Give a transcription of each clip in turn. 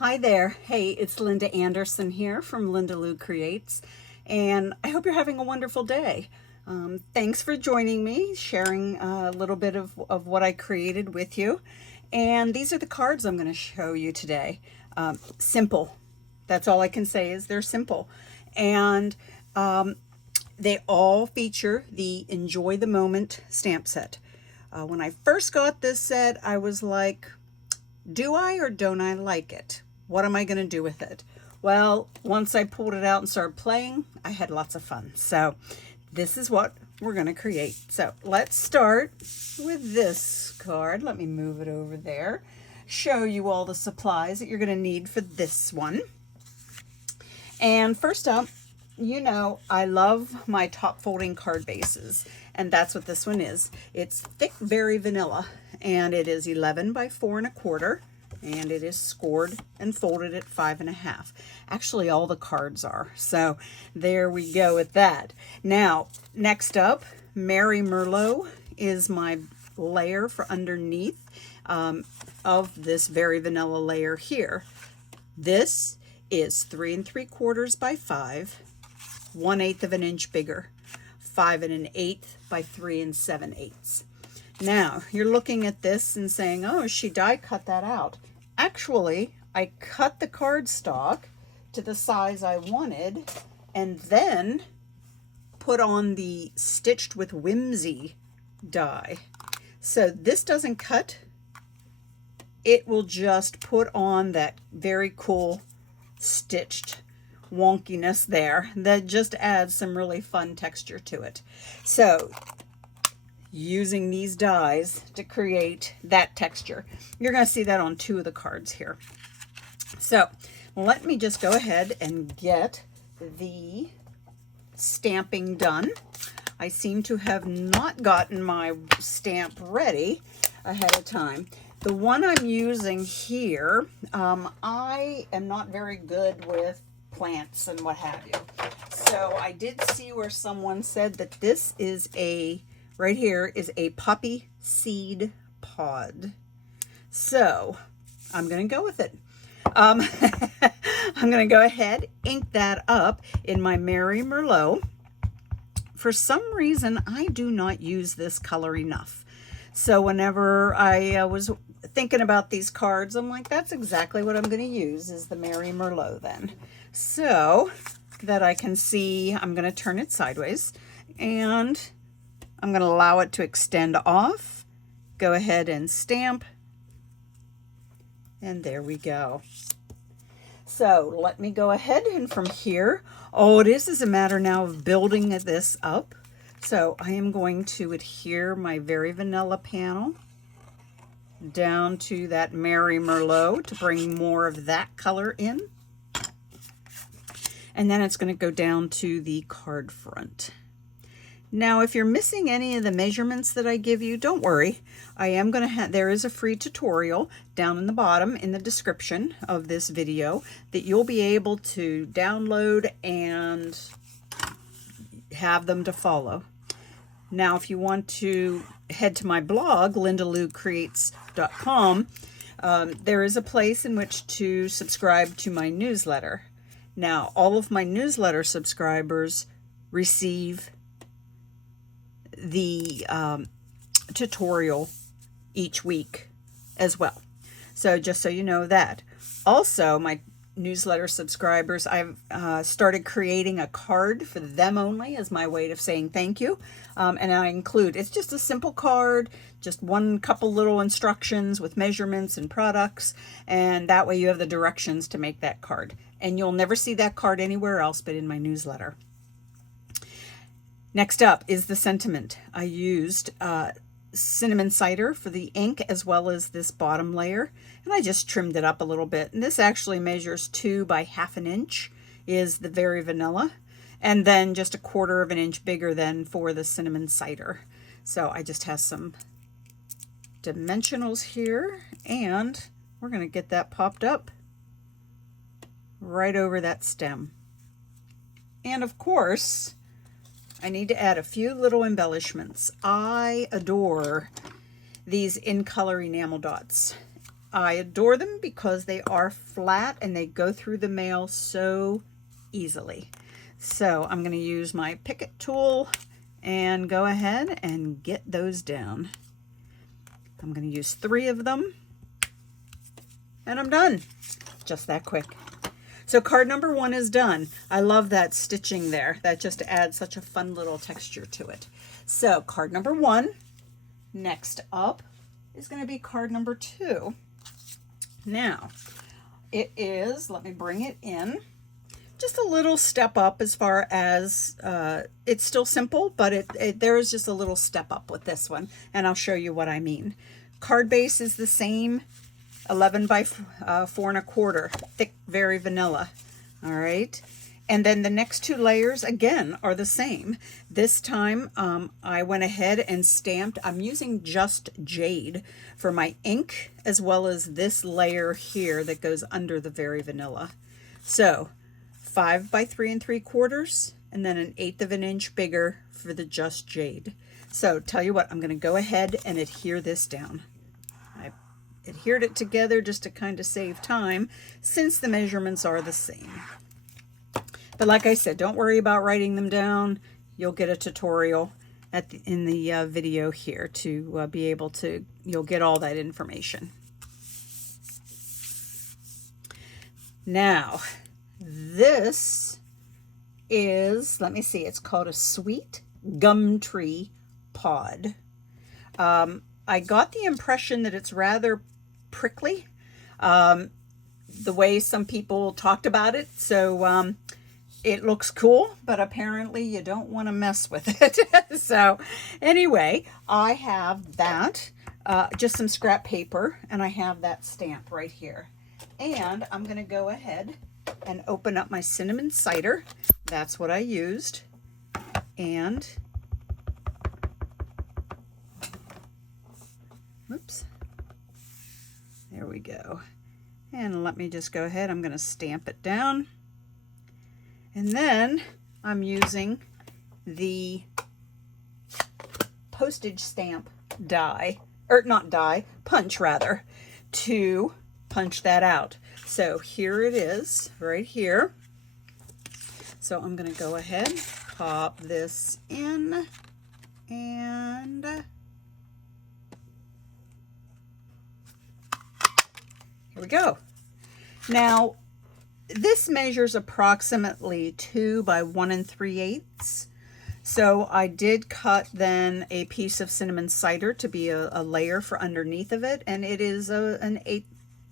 Hi there. Hey, it's Linda Anderson here from Linda Lou Creates, and I hope you're having a wonderful day. Thanks for joining me, sharing a little bit of what I created with you. And these are the cards I'm going to show you today. Simple. That's all I can say is they're simple. And they all feature the Enjoy the Moment stamp set. When I first got this set, I was like, do I or don't I like it? What am I going to do with it? Well, once I pulled it out and started playing, I had lots of fun. So this is what we're going to create. So let's start with this card. Let me move it over there. Show you all the supplies that you're going to need for this one. And first up, you know, I love my top folding card bases, and that's what this one is. It's thick, very vanilla, and it is 11 by 4¼ and it is scored and folded at 5½. Actually, all the cards are. So there we go with that. Now, next up, Merry Merlot is my layer for underneath of this very vanilla layer here. This is 3 3/4 by 5, 1/8 of an inch bigger, 5 1/8 by 3 7/8. Now, you're looking at this and saying, oh, she die cut that out. Actually, I cut the cardstock to the size I wanted and then put on the Stitched with Whimsy die. So this doesn't cut. It will just put on that very cool stitched wonkiness there that just adds some really fun texture to it. So using these dies to create that texture. You're going to see that on 2 of the cards here. So let me just go ahead and get the stamping done. I seem to have not gotten my stamp ready ahead of time. The one I'm using here, I am not very good with plants and what have you. So I did see where someone said that this is right here is a poppy seed pod. So I'm going to go with it. I'm going to go ahead, ink that up in my Merry Merlot. For some reason, I do not use this color enough. So whenever I was thinking about these cards, I'm like, that's exactly what I'm going to use is the Merry Merlot then. So that I can see, I'm going to turn it sideways and I'm going to allow it to extend off. Go ahead and stamp. And there we go. So let me go ahead and from here, all it is a matter now of building this up. So I am going to adhere my very vanilla panel down to that Merry Merlot to bring more of that color in. And then it's going to go down to the card front. Now, if you're missing any of the measurements that I give you, don't worry. I am going to have, there is a free tutorial down in the bottom in the description of this video that you'll be able to download and have them to follow. Now, if you want to head to my blog, lindaloucreates.com, there is a place in which to subscribe to my newsletter. Now, all of my newsletter subscribers receive the tutorial each week as well. So just so you know that. Also, my newsletter subscribers, I've started creating a card for them only as my way of saying thank you. And I include, it's just a simple card, just one couple little instructions with measurements and products. And that way you have the directions to make that card. And you'll never see that card anywhere else but in my newsletter. Next up is the sentiment. I used cinnamon cider for the ink as well as this bottom layer, and I just trimmed it up a little bit. And this actually measures 2 by 1/2 inch is the very vanilla, and then just 1/4 inch bigger than for the cinnamon cider. So I just have some dimensionals here, and we're going to get that popped up right over that stem. And of course, I need to add a few little embellishments. I adore these in color enamel dots. I adore them because they are flat and they go through the mail so easily. So I'm going to use my Picket tool and go ahead and get those down. I'm going to use 3 of them and I'm done. Just that quick. So card number 1 is done. I love that stitching there. That just adds such a fun little texture to it. So card number 1. Next up is going to be card number 2. Now, it is, let me bring it in, just a little step up as far as, it's still simple, but there is just a little step up with this one, and I'll show you what I mean. Card base is the same, 11 by 4¼ thick, very vanilla. All right. And then the next 2 layers again are the same. This time I went ahead and stamped. I'm using Just Jade for my ink, as well as this layer here that goes under the Very Vanilla. So 5 by 3¾ and then an 1/8 of an inch bigger for the Just Jade. So tell you what, I'm going to go ahead and adhere this down. I adhered it together just to kind of save time since the measurements are the same. But like I said, don't worry about writing them down. You'll get a tutorial in the video here to be able to, you'll get all that information. Now, this is, let me see, it's called a Sweet Gum Tree Pod. I got the impression that it's rather prickly, the way some people talked about it. So it looks cool, but apparently you don't want to mess with it. So anyway, I have that, just some scrap paper, and I have that stamp right here. And I'm going to go ahead and open up my cinnamon cider. That's what I used. And, whoops, there we go. And let me just go ahead, I'm going to stamp it down. And then I'm using the postage stamp die, or not die, punch rather, to punch that out. So here it is, right here. So I'm going to go ahead, pop this in, and here we go. Now, this measures approximately 2 by 1 3/8. So I did cut then a piece of cinnamon cider to be a layer for underneath of it, and it is an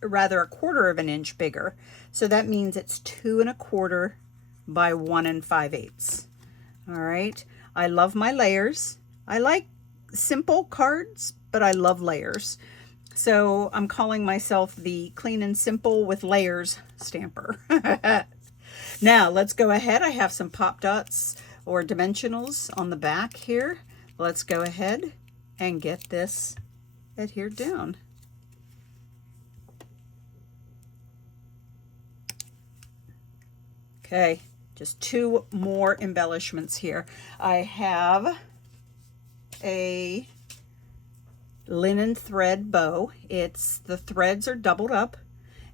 1/4 of an inch bigger. So that means it's 2 1/4 by 1 5/8. All right. I love my layers. I like simple cards, but I love layers. So I'm calling myself the Clean and Simple with Layers stamper. Now let's go ahead. I have some pop dots or dimensionals on the back here. Let's go ahead and get this adhered down. Okay, just 2 more embellishments here. I have a linen thread bow. The threads are doubled up,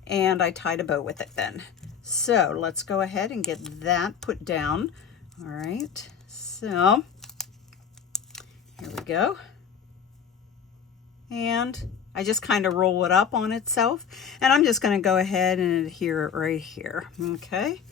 and I tied a bow with it then. So let's go ahead and get that put down. All right, so here we go. And I just kind of roll it up on itself, and I'm just going to go ahead and adhere it right here. Okay.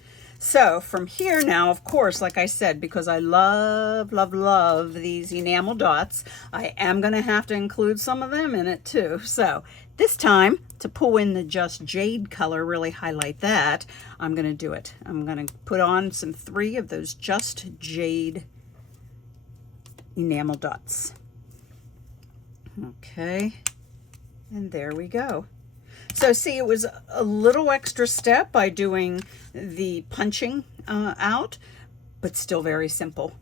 So from here now, of course, like I said, because I love, love, love these enamel dots, I am going to have to include some of them in it too. So this time, to pull in the Just Jade color, really highlight that, I'm going to do it. I'm going to put on some 3 of those Just Jade enamel dots. Okay, and there we go. So see, it was a little extra step by doing the punching out, but still very simple.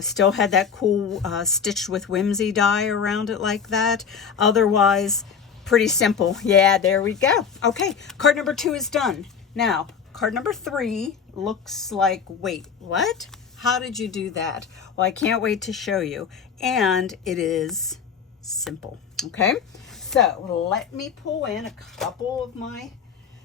Still had that cool Stitched with Whimsy die around it like that. Otherwise, pretty simple. Yeah, there we go. Okay, card number 2 is done. Now, card number 3 looks like, wait, what? How did you do that? Well, I can't wait to show you. And it is simple, okay? So let me pull in a couple of my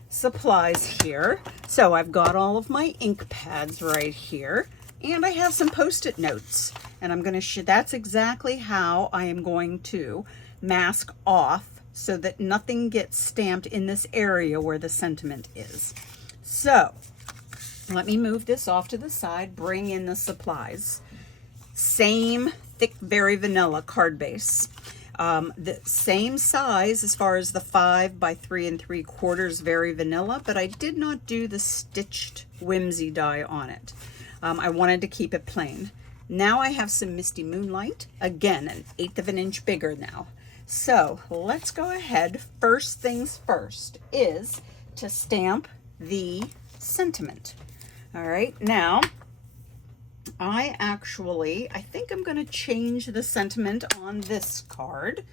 supplies here. So I've got all of my ink pads right here, and I have some Post-it notes, and I'm going to that's exactly how I am going to mask off so that nothing gets stamped in this area where the sentiment is. So let me move this off to the side, bring in the supplies. Same thick Very Vanilla card base. The same size as far as the 5 by 3 3/4 Very Vanilla, but I did not do the stitched Whimsy die on it. I wanted to keep it plain. Now I have some Misty Moonlight, again, 1/8 of an inch bigger now. So let's go ahead. First things first is to stamp the sentiment. All right, now I think I'm going to change the sentiment on this card,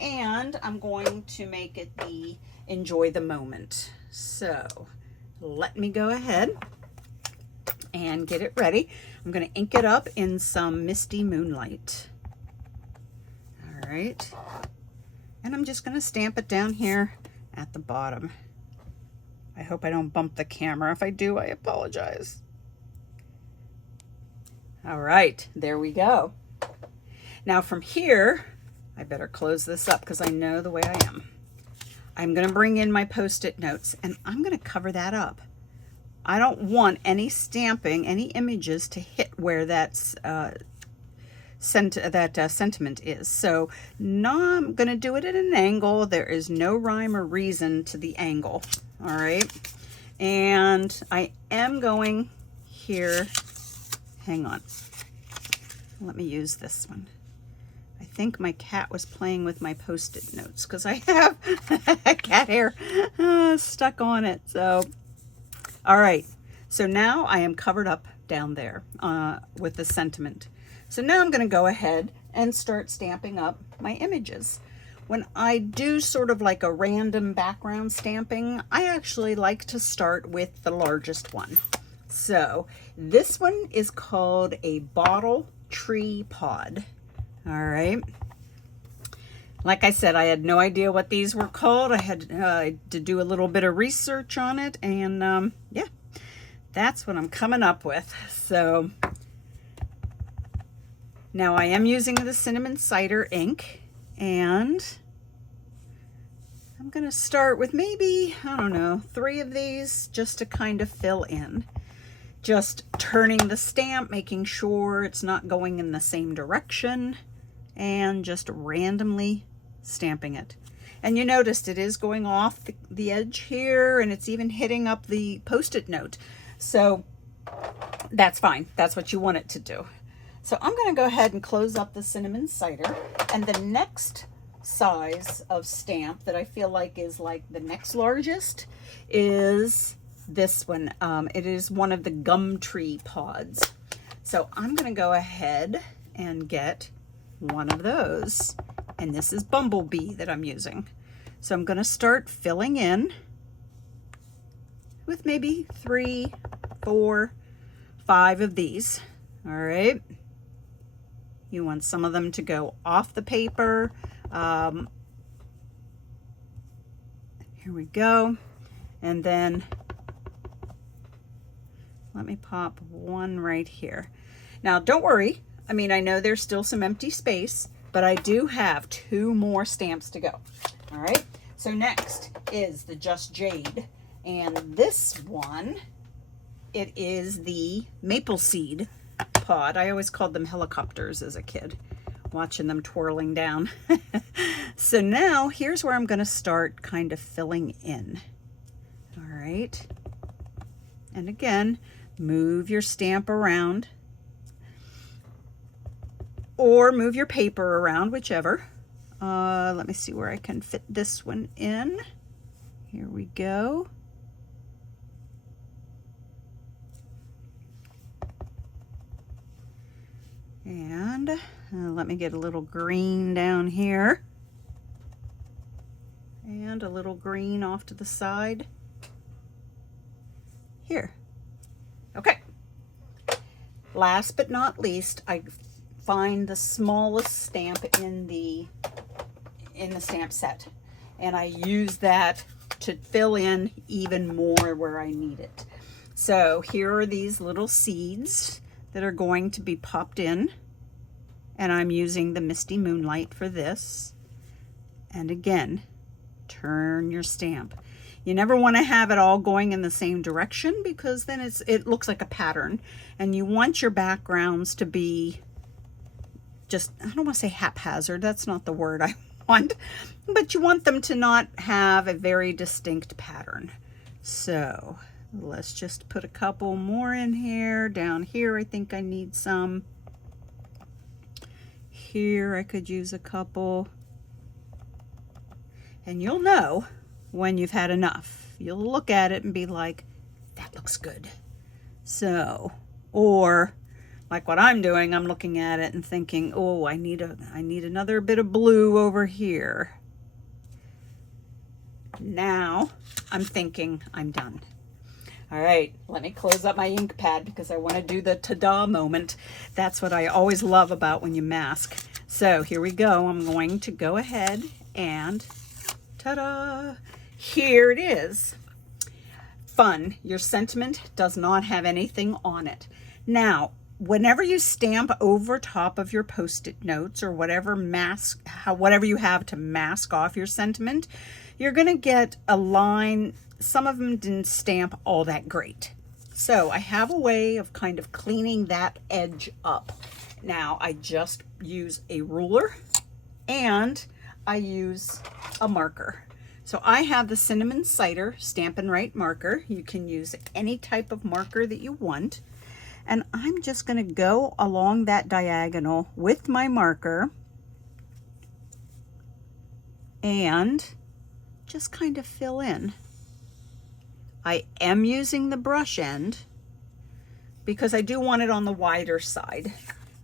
and I'm going to make it the Enjoy the Moment. So let me go ahead and get it ready. I'm going to ink it up in some Misty Moonlight. All right, and I'm just going to stamp it down here at the bottom. I hope I don't bump the camera. If I do, I apologize. All right, there we go. Now from here, I better close this up because I know the way I am. I'm going to bring in my Post-it notes, and I'm going to cover that up. I don't want any stamping, any images to hit where that's sentiment is. So now I'm going to do it at an angle. There is no rhyme or reason to the angle. All right, and I am going here. Hang on. Let me use this one. I think my cat was playing with my Post-it notes because I have cat hair stuck on it. So, all right. So now I am covered up down there with the sentiment. So now I'm going to go ahead and start stamping up my images. When I do sort of like a random background stamping, I actually like to start with the largest one. So this one is called a bottle tree pod. All right. Like I said, I had no idea what these were called. I had to do a little bit of research on it, and yeah, that's what I'm coming up with. So now I am using the Cinnamon Cider ink, and I'm going to start with maybe, I don't know, 3 of these just to kind of fill in. Just turning the stamp, making sure it's not going in the same direction, and just randomly stamping it. And you noticed it is going off the edge here, and it's even hitting up the Post-it note. So that's fine. That's what you want it to do. So I'm going to go ahead and close up the Cinnamon Cider, and the next size of stamp that I feel like is like the next largest is this one. It is one of the Gumtree pods. So I'm going to go ahead and get one of those, and this is Bumblebee that I'm using. So I'm going to start filling in with maybe 3, 4, 5 of these. All right. You want some of them to go off the paper. Here we go. And then let me pop one right here. Now, don't worry. I mean, I know there's still some empty space, but I do have 2 more stamps to go. All right. So next is the Just Jade. And this one, it is the Maple Seed pod. I always called them helicopters as a kid, watching them twirling down. So now here's where I'm going to start kind of filling in. All right. And again, move your stamp around or move your paper around, whichever. Let me see where I can fit this one in. Here we go. And let me get a little green down here. And a little green off to the side. Here. Okay. Last but not least, I find the smallest stamp in the in the stamp set. And I use that to fill in even more where I need it. So here are these little seeds that are going to be popped in. And I'm using the Misty Moonlight for this. And again, turn your stamp. You never want to have it all going in the same direction, because then it looks like a pattern. And you want your backgrounds to be just, I don't want to say haphazard, that's not the word I want, but you want them to not have a very distinct pattern. So let's just put a couple more in here. Down here I think I need some. Here I could use a couple. And you'll know when you've had enough. You'll look at it and be like, that looks good. So, or like what I'm doing, I'm looking at it and thinking, oh, I need another bit of blue over here. Now I'm thinking I'm done. All right, let me close up my ink pad because I want to do the ta-da moment. That's what I always love about when you mask. So here we go. I'm going to go ahead and ta-da! Here it is. Fun. Your sentiment does not have anything on it. Now, whenever you stamp over top of your Post-it notes or whatever whatever you have to mask off your sentiment, you're going to get a line. Some of them didn't stamp all that great. So I have a way of kind of cleaning that edge up. Now I just use a ruler and I use a marker. So I have the Cinnamon Cider Stampin' Right marker. You can use any type of marker that you want. And I'm just going to go along that diagonal with my marker and just kind of fill in. I am using the brush end because I do want it on the wider side.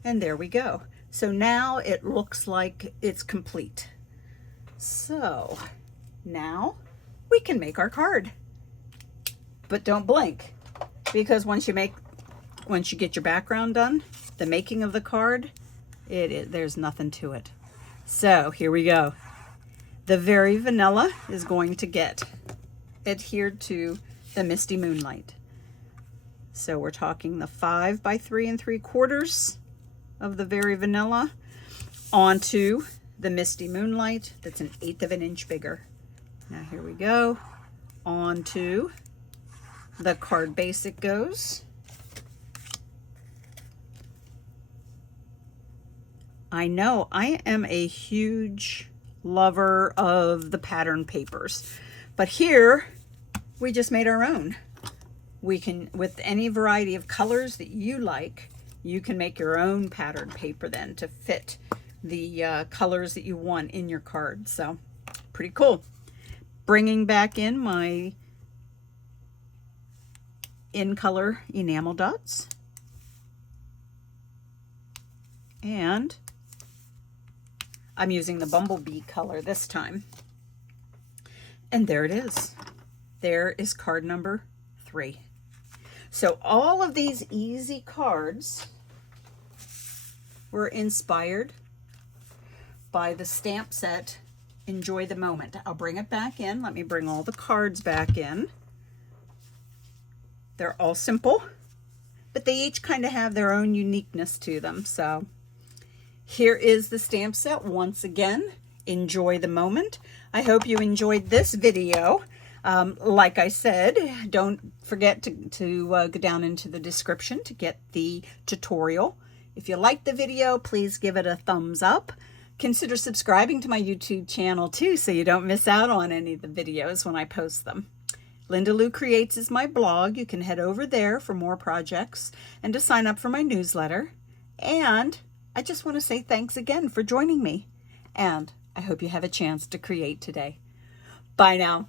And there we go. So now it looks like it's complete. So now we can make our card. But don't blink, because once you get your background done, the making of the card, there's nothing to it. So here we go. The Very Vanilla is going to get adhered to the Misty Moonlight. So we're talking the 5 by 3 3/4 of the Very Vanilla onto the Misty Moonlight that's 1/8 of an inch bigger. Now here we go. Onto the card base it goes. I know I am a huge lover of the pattern papers, but here we just made our own. We can, with any variety of colors that you like, you can make your own pattern paper then to fit the colors that you want in your card. So pretty cool. Bringing back in my in color enamel dots. And I'm using the Bumblebee color this time. And there it is. There is card number 3. So all of these easy cards were inspired by the stamp set Enjoy the Moment. I'll bring it back in. Let me bring all the cards back in. They're all simple, but they each kind of have their own uniqueness to them. So here is the stamp set once again. Enjoy the Moment. I hope you enjoyed this video. Like I said, don't forget to go down into the description to get the tutorial. If you liked the video, please give it a thumbs up. Consider subscribing to my YouTube channel too, so you don't miss out on any of the videos when I post them. Linda Lou Creates is my blog. You can head over there for more projects and to sign up for my newsletter. And I just want to say thanks again for joining me. And I hope you have a chance to create today. Bye now.